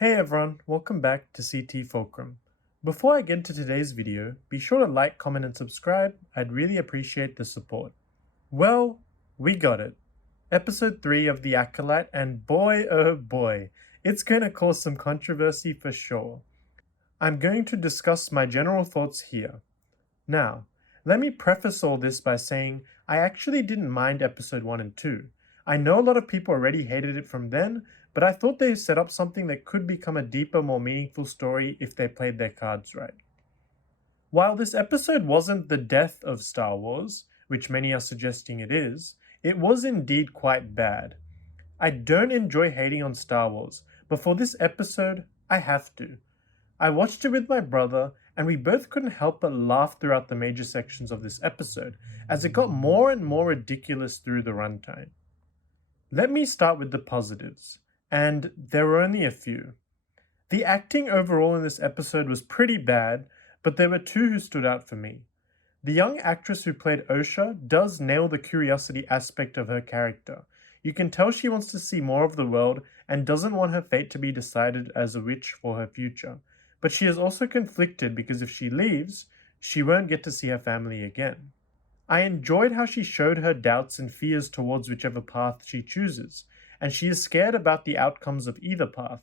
Hey everyone, welcome back to CT Fulcrum. Before I get into today's video, be sure to like, comment and subscribe. I'd really appreciate the support. Well, we got it. Episode 3 of The Acolyte, and boy oh boy, it's going to cause some controversy for sure. I'm going to discuss my general thoughts here. Now, let me preface all this by saying I actually didn't mind episode 1 and 2. I know a lot of people already hated it from then, but I thought they set up something that could become a deeper, more meaningful story if they played their cards right. While this episode wasn't the death of Star Wars, which many are suggesting it was indeed quite bad. I don't enjoy hating on Star Wars, but for this episode, I have to. I watched it with my brother, and we both couldn't help but laugh throughout the major sections of this episode, as it got more and more ridiculous through the runtime. Let me start with the positives, and there were only a few. The acting overall in this episode was pretty bad, but there were two who stood out for me. The young actress who played Osha does nail the curiosity aspect of her character. You can tell she wants to see more of the world and doesn't want her fate to be decided as a witch for her future. But she is also conflicted because if she leaves, she won't get to see her family again. I enjoyed how she showed her doubts and fears towards whichever path she chooses, and she is scared about the outcomes of either path.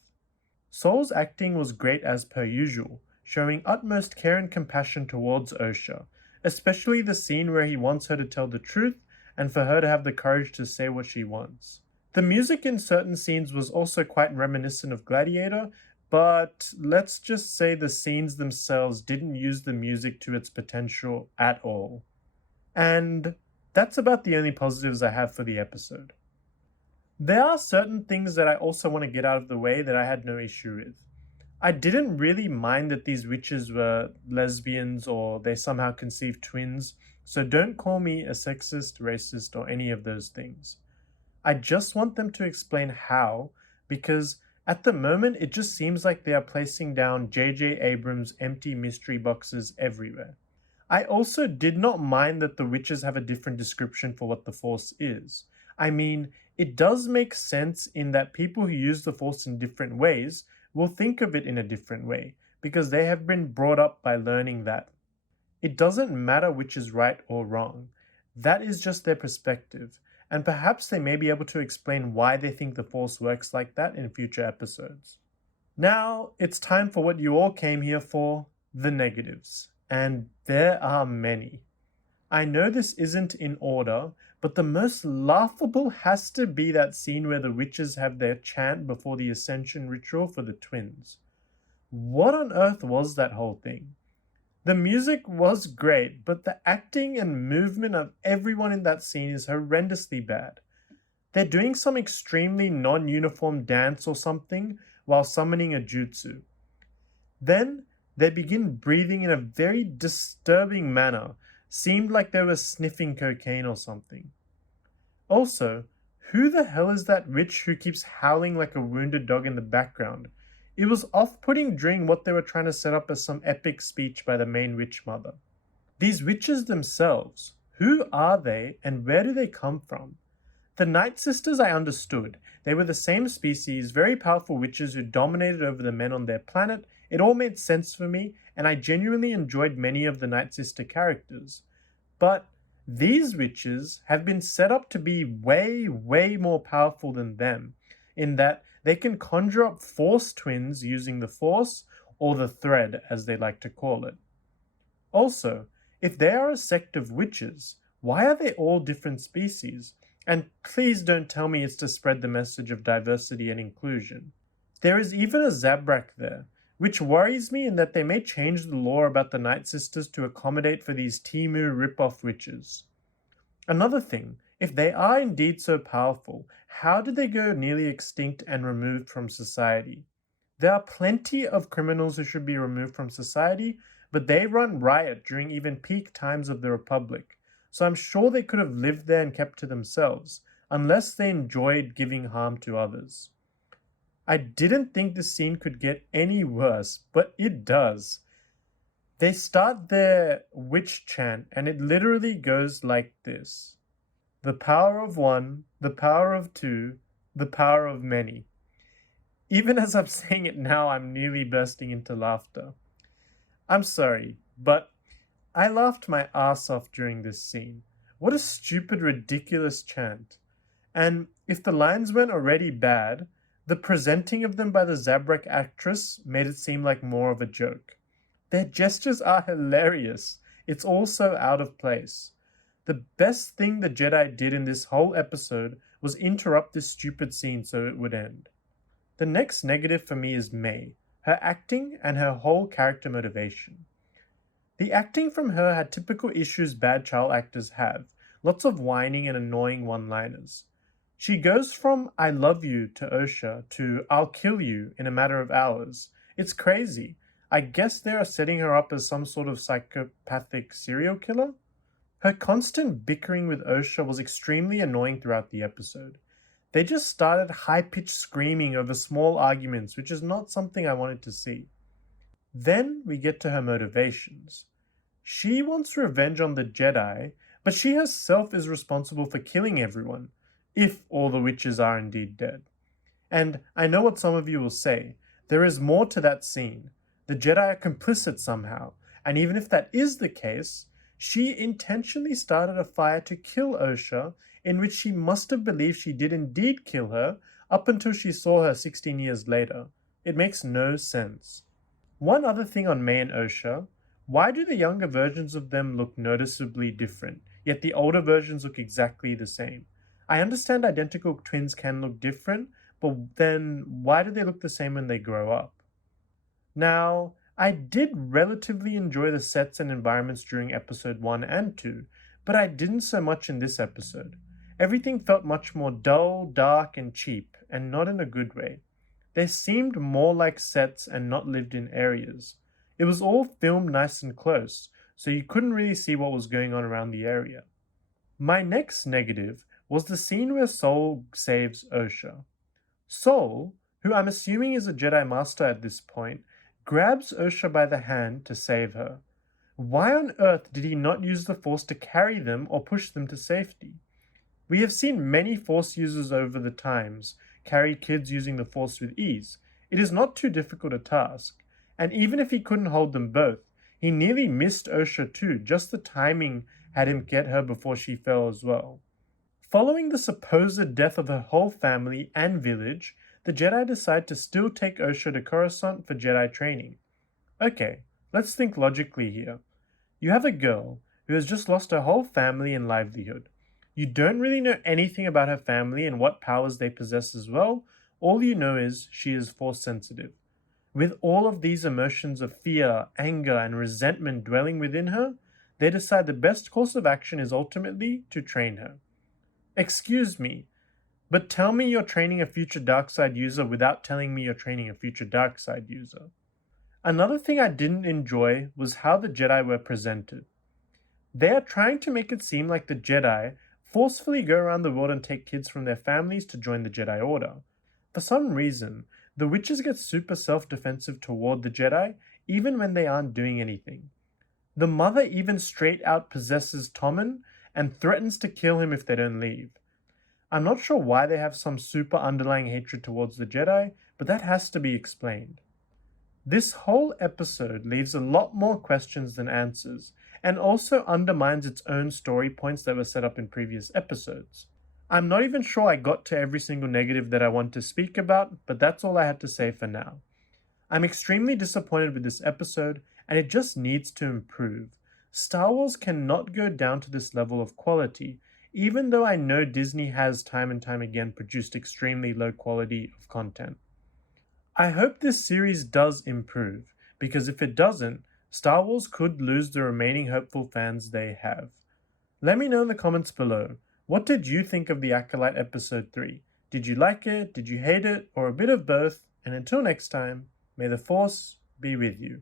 Sol's acting was great as per usual, showing utmost care and compassion towards Osha, especially the scene where he wants her to tell the truth and for her to have the courage to say what she wants. The music in certain scenes was also quite reminiscent of Gladiator, but let's just say the scenes themselves didn't use the music to its potential at all. And that's about the only positives I have for the episode. There are certain things that I also want to get out of the way that I had no issue with. I didn't really mind that these witches were lesbians or they somehow conceived twins, so don't call me a sexist, racist, or any of those things. I just want them to explain how, because at the moment it just seems like they are placing down J.J. Abrams' empty mystery boxes everywhere. I also did not mind that the witches have a different description for what the Force is. I mean, it does make sense in that people who use the Force in different ways will think of it in a different way, because they have been brought up by learning that. It doesn't matter which is right or wrong. That is just their perspective, and perhaps they may be able to explain why they think the Force works like that in future episodes. Now, it's time for what you all came here for, the negatives. And there are many. I know this isn't in order, but the most laughable has to be that scene where the witches have their chant before the ascension ritual for the twins. What on earth was that whole thing? The music was great, but the acting and movement of everyone in that scene is horrendously bad. They're doing some extremely non-uniform dance or something while summoning a jutsu. Then they begin breathing in a very disturbing manner, seemed like they were sniffing cocaine or something. Also, who the hell is that witch who keeps howling like a wounded dog in the background? It was off-putting during what they were trying to set up as some epic speech by the main witch mother. These witches themselves, who are they and where do they come from? The Night Sisters I understood. They were the same species, very powerful witches who dominated over the men on their planet. It all made sense for me, and I genuinely enjoyed many of the Night Sister characters. But these witches have been set up to be way, way more powerful than them, in that they can conjure up Force twins using the Force, or the thread as they like to call it. Also, if they are a sect of witches, why are they all different species? And please don't tell me it's to spread the message of diversity and inclusion. There is even a Zabrak there, which worries me in that they may change the lore about the Night Sisters to accommodate for these Timu rip-off witches. Another thing, if they are indeed so powerful, how did they go nearly extinct and removed from society? There are plenty of criminals who should be removed from society, but they run riot during even peak times of the Republic, so I'm sure they could have lived there and kept to themselves, unless they enjoyed giving harm to others. I didn't think this scene could get any worse, but it does. They start their witch chant, and it literally goes like this. The power of one, the power of two, the power of many. Even as I'm saying it now, I'm nearly bursting into laughter. I'm sorry, but I laughed my ass off during this scene. What a stupid, ridiculous chant. And if the lines weren't already bad, the presenting of them by the Zabrak actress made it seem like more of a joke. Their gestures are hilarious. It's all so out of place. The best thing the Jedi did in this whole episode was interrupt this stupid scene so it would end. The next negative for me is May, her acting and her whole character motivation. The acting from her had typical issues bad child actors have, lots of whining and annoying one-liners. She goes from I love you to Osha to I'll kill you in a matter of hours. It's crazy. I guess they are setting her up as some sort of psychopathic serial killer? Her constant bickering with Osha was extremely annoying throughout the episode. They just started high-pitched screaming over small arguments, which is not something I wanted to see. Then we get to her motivations. She wants revenge on the Jedi, but she herself is responsible for killing everyone, if all the witches are indeed dead. And I know what some of you will say, there is more to that scene. The Jedi are complicit somehow, and even if that is the case, she intentionally started a fire to kill Osha, in which she must have believed she did indeed kill her, up until she saw her 16 years later. It makes no sense. One other thing on May and Osha, why do the younger versions of them look noticeably different, yet the older versions look exactly the same? I understand identical twins can look different, but then why do they look the same when they grow up? Now, I did relatively enjoy the sets and environments during episode 1 and 2, but I didn't so much in this episode. Everything felt much more dull, dark, and cheap, and not in a good way. They seemed more like sets and not lived in areas. It was all filmed nice and close, so you couldn't really see what was going on around the area. My next negative was the scene where Sol saves Osha. Sol, who I'm assuming is a Jedi Master at this point, grabs Osha by the hand to save her. Why on earth did he not use the Force to carry them or push them to safety? We have seen many Force users over the times carry kids using the Force with ease. It is not too difficult a task, and even if he couldn't hold them both, he nearly missed Osha too, just the timing had him get her before she fell as well. Following the supposed death of her whole family and village, the Jedi decide to still take Osha to Coruscant for Jedi training. Okay, let's think logically here. You have a girl who has just lost her whole family and livelihood. You don't really know anything about her family and what powers they possess as well. All you know is she is Force sensitive. With all of these emotions of fear, anger, and resentment dwelling within her, they decide the best course of action is ultimately to train her. Excuse me, but tell me you're training a future dark side user without telling me you're training a future dark side user. Another thing I didn't enjoy was how the Jedi were presented. They are trying to make it seem like the Jedi forcefully go around the world and take kids from their families to join the Jedi Order. For some reason, the witches get super self-defensive toward the Jedi, even when they aren't doing anything. The mother even straight out possesses Tommen and threatens to kill him if they don't leave. I'm not sure why they have some super underlying hatred towards the Jedi, but that has to be explained. This whole episode leaves a lot more questions than answers, and also undermines its own story points that were set up in previous episodes. I'm not even sure I got to every single negative that I want to speak about, but that's all I had to say for now. I'm extremely disappointed with this episode, and it just needs to improve. Star Wars cannot go down to this level of quality, even though I know Disney has time and time again produced extremely low quality of content. I hope this series does improve, because if it doesn't, Star Wars could lose the remaining hopeful fans they have. Let me know in the comments below, what did you think of the Acolyte episode 3? Did you like it, did you hate it, or a bit of both? And until next time, may the Force be with you.